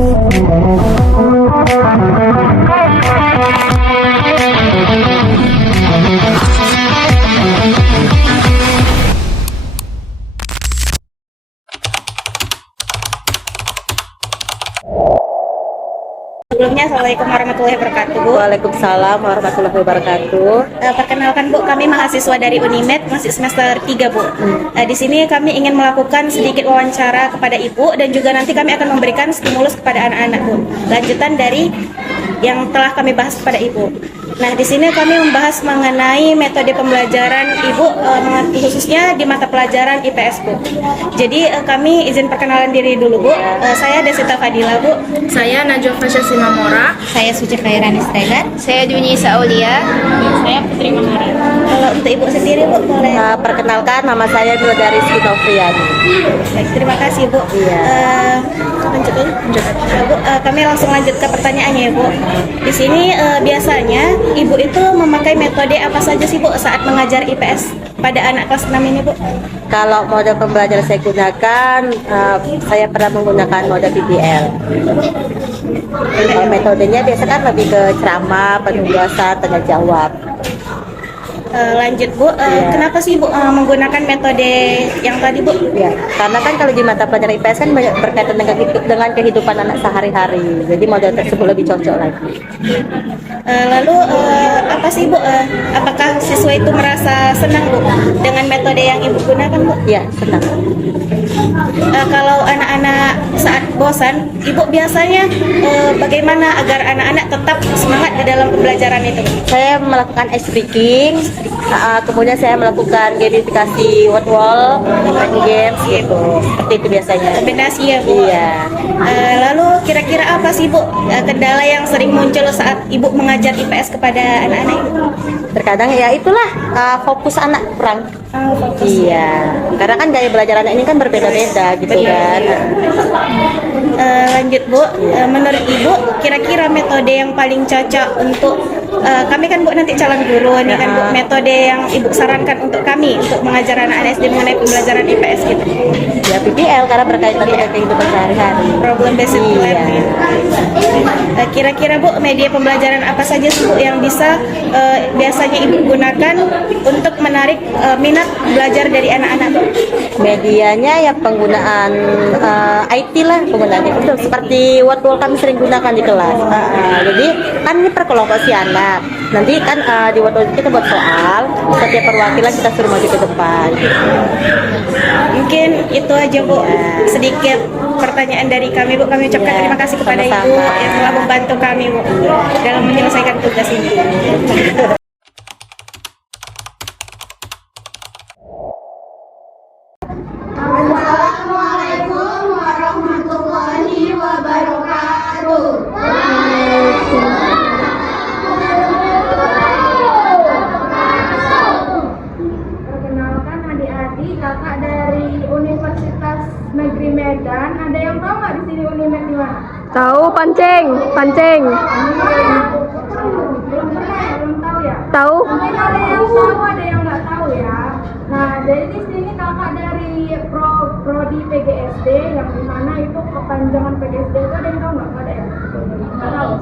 Sebelumnya, Assalamualaikum warahmatullahi wabarakatuh, Bu. Waalaikumsalam warahmatullahi wabarakatuh. Perkenalkan, Bu, kami mahasiswa dari Unimed, masih semester 3, Bu. Di sini kami ingin melakukan sedikit wawancara kepada Ibu dan juga nanti kami akan memberikan stimulus kepada anak-anak, Bu. Lanjutan dari yang telah kami bahas kepada Ibu. Nah, di sini kami membahas mengenai metode pembelajaran Ibu, khususnya di mata pelajaran IPS, Bu. Jadi kami izin perkenalan diri dulu, Bu. Saya Desita Fadila, Bu. Saya Najwa Fasya Simamora. Saya Suci Khairani Stegar. Saya Dunisa Aulia. Saya Putri Mahari. Kalau untuk Ibu sendiri, Bu, boleh? Perkenalkan, nama saya Nurdarizky Taufriyani. Baik, terima kasih, Bu. Iya. Lanjut. Bu, kami langsung lanjut ke pertanyaannya, ya, Bu. Di sini biasanya Ibu itu memakai metode apa saja sih, Bu, saat mengajar IPS pada anak kelas 6 ini, Bu? Kalau mode pembelajaran saya gunakan, saya pernah menggunakan mode PBL. Kalau metodenya biasa kan lebih ke ceramah, penugasan, tanya jawab. Lanjut, Bu. Iya. Kenapa sih, Bu, menggunakan metode yang tadi, Bu? Ya, karena kan kalau di mata pelajaran IPS kan banyak berkaitan dengan kehidupan anak sehari-hari. Jadi mode tersebut lebih cocok lagi. Lalu apa sih, Bu? Apakah siswa itu merasa senang, Bu, dengan metode yang Ibu gunakan, Bu? Ya, senang. Kalau anak-anak saat bosan, Ibu biasanya bagaimana agar anak-anak tetap semangat di dalam pembelajaran itu? Saya melakukan ice breaking, kemudian saya melakukan gamifikasi word wall, main games gitu. Seperti itu biasanya. Kombinasi, ya, Bu? Iya. Lalu kira-kira apa sih, Bu, kendala yang sering muncul saat Ibu mengajar IPS kepada anak-anak Ibu? Terkadang ya itulah fokus anak kurang. Iya. Karena kan gaya belajar anak ini kan berbeda-beda gitu kan. Lanjut, Bu. Menurut Ibu, kira-kira metode yang paling cocok untuk kami kan, Bu, nanti calon guru nih kan, Bu, metode yang Ibu sarankan untuk kami untuk mengajar anak-anak SD mengenai pembelajaran IPS gitu? Ya PBL karena berkaitan dengan kehidupan sehari-hari. Problem based learning. Kira-kira, Bu, media pembelajaran apa saja sih, Bu, yang bisa biasanya Ibu gunakan untuk menarik minat belajar dari anak-anak, Bu? Medianya ya penggunaan IT lah, penggunaan itu seperti word wall kami sering gunakan di kelas. Jadi kan ini per kelompok si anak. Nanti kan di word wall kita buat soal, setiap perwakilan kita suruh maju ke depan. Mungkin itu aja, Bu, sedikit pertanyaan dari kami, Bu. Kami ucapkan terima kasih kepada Ibu yang telah membantu kami, Bu, dalam menyelesaikan tugas ini. Assalamualaikum warahmatullahi wabarakatuh. Perkenalkan adik-adik, kakak dari Universitas Negeri Medan. Ada yang tahu nggak di sini Unimed di mana? Tahu pancing. Belum tahu ya? Tahu? Mungkin ada yang tahu, ada yang nggak tahu ya. Nah, jadi di sini kakak dari Prodi PGSD, yang dimana itu kepanjangan PGSD itu ada yang tahu nggak? Ada ya? Nggak tahu.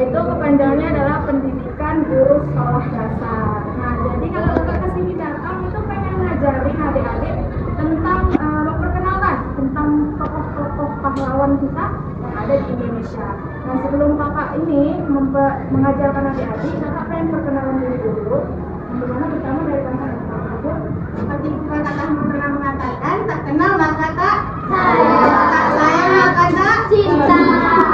Itu kepanjangannya adalah Pendidikan Guru Sekolah Dasar. Nah, jadi kalau kakak kesini datang itu pengen ngajarin adik-adik tentang memperkenalkan tentang tokoh-tokoh pahlawan kita yang ada di Indonesia. Nah, sebelum kakak ini mengajarkan adik-adik, kakak pengen perkenalan diri dulu. Yang dimana pertama dari kakak seperti kakak pernah mengatakan, tak kenal maka tak sayang, tak sayang maka tak cinta.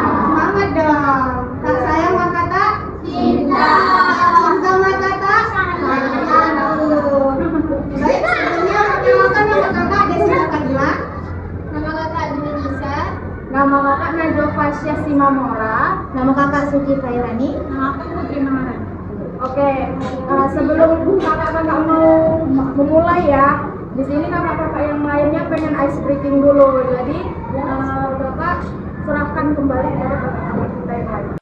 Semangat dong. Tak sayang maka tak cinta. Cinta maka tak sayang. Baik, sebelumnya perkenalkan nama kakak Desita Fadila. Nama kakak Dunisa. Nama kakak Najwa Fasya Simamora. Nama kakak Suci Khairani. Nama aku Putri Mahari. Oke, sebelum kakak-kakak mau memulai ya, di sini kakak-kakak yang lainnya pengen ice breaking dulu. Jadi kakak serahkan kembali kepada kakak-kakak kita yang lain.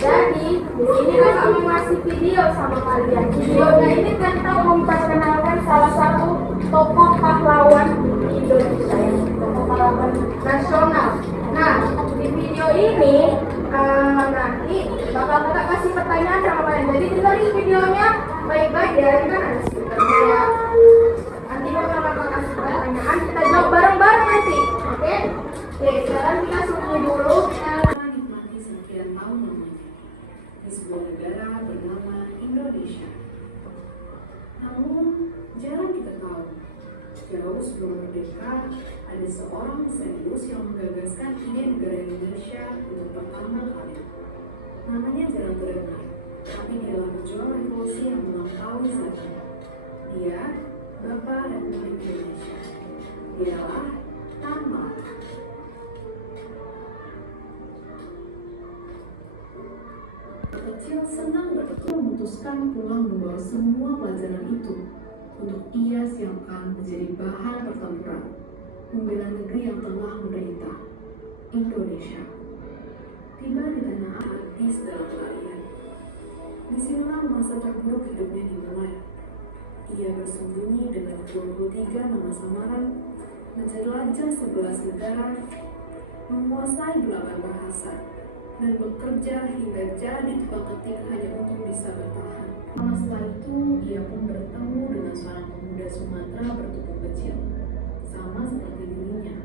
Jadi di sini kakak mau ngasih video sama kalian. Videonya ini tentang memperkenalkan salah satu tokoh pahlawan Indonesia, ya, tokoh pahlawan nasional. Nah, di video ini nanti bakal kakak kasih pertanyaan sama kalian. Jadi dengerin videonya baik-baik ya. Ini kan ada speakernya. Nanti bakal kakak kasih pertanyaan, kita jawab bareng-bareng nanti. Oke? Oke, sekarang kita suruh dulu. Menikmati sekian tahun lamanya di sebuah negara bernama Indonesia. Namun, jarang kita tahu, jauh sebelum merdeka, ada seorang serius yang menggagaskan ide negara Indonesia untuk pertama kali. Namanya jarang terdengar, tapi dialah pejuang revolusi yang melampaui zaman. Dia, Bapak Republik Indonesia. Dialah Tama. Kecil senang berketua memutuskan pulang membawa semua pelajaran itu untuk ia siapkan menjadi bahan pertempuran membela negeri yang telah menderita, Indonesia. Tiba di tanah artis dalam pelarian. Disinilah masa terburuk hidupnya dimulai. Ia bersembunyi dengan 23 nama samaran, menjelajah 11 negara, menguasai 8 bahasa, dan bekerja hingga jadi tukang ketik hanya untuk bisa bertahan. Lama setelah itu, ia pun bertemu dengan seorang pemuda Sumatera bertubuh kecil, sama seperti dirinya,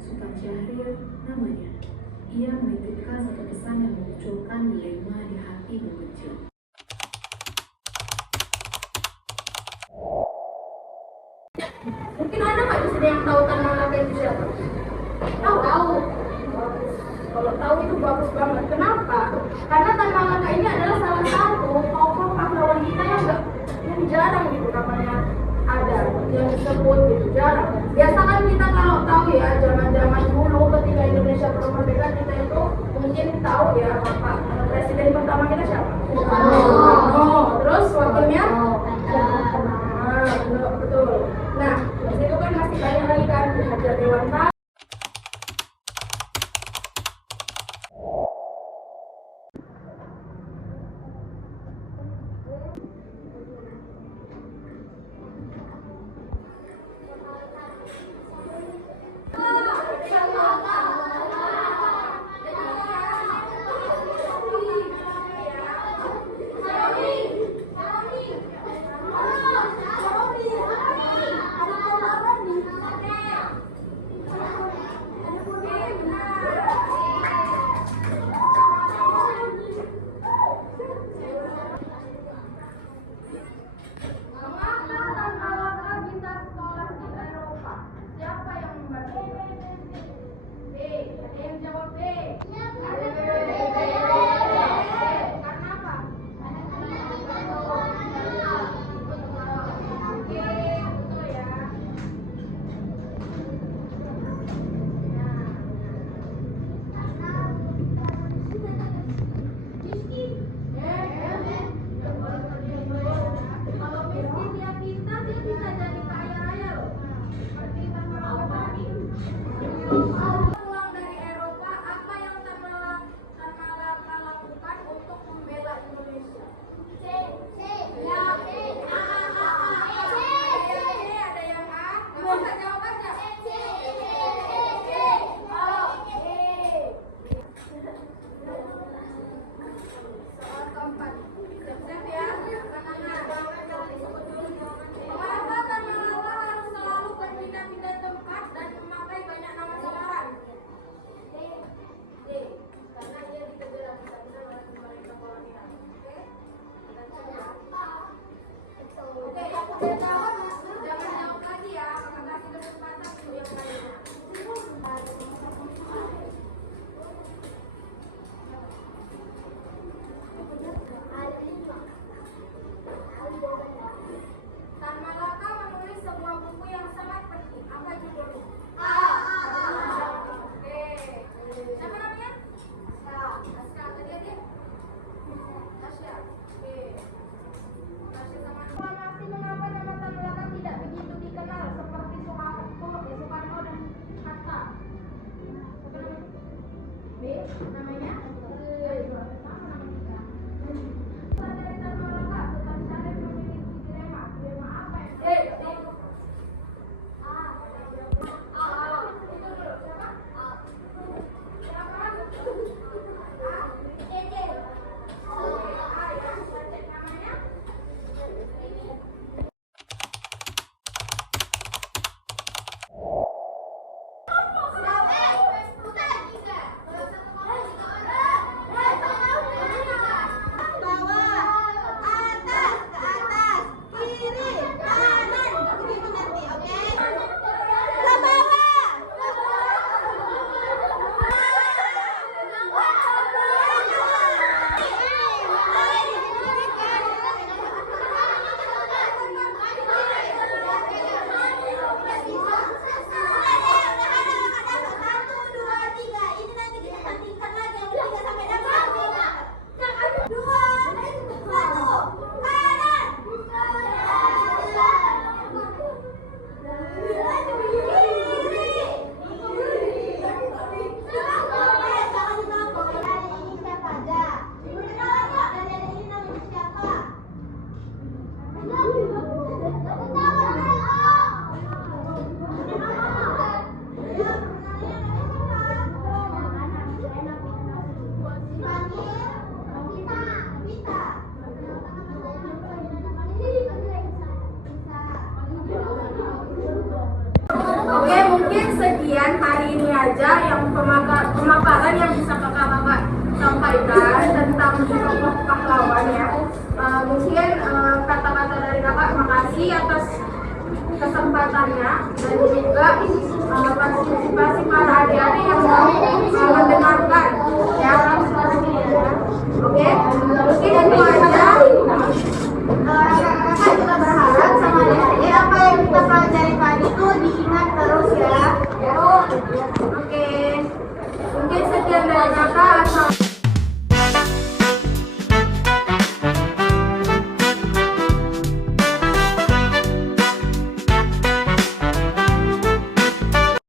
Sultan Syahrir namanya. Ia menitipkan satu pesan yang memunculkan dilema di hati ibu kecil. Mungkin ada nggak di sini yang tahu Tan Malaka itu siapa? Tahu. Kalau tahu itu bagus banget. Kenapa? Karena Tan Malaka ini adalah salah satu tokoh pahlawan kita yang jarang gitu namanya ada yang disebut gitu, jarang. Biasa kan kita kalau tahu ya zaman dulu ketika Indonesia belum merdeka, kita itu mungkin tahu ya Bapak presiden pertama kita siapa? Soekarno. Terus wakilnya? Betul. Nah, di situ kan masih banyak lagi kan ada Dewan Pers. Pulang dari Eropa, apa yang Tan Malaka lakukan untuk membela Indonesia? Ada yang A. Kamu bisa jawab aja. Soal keempat. Siap-siap ya. Mengapa Tan Malaka harus selalu berpindah-pindah tempat dan memakai banyak nama samaran? Karena ia dikejar habis-habisan oleh pemerintah kolonial. Oke, yang udah jawab, jangan jawab lagi ya. Akan kasih kesempatan untuk yang lain. pemaparan yang bisa kakak sampaikan tentang tokoh pahlawan ya. Mungkin kata-kata dari kakak, makasih atas kesempatannya dan juga partisipasi para adik-adik yang mau mendengarkan ya. Oke, mungkin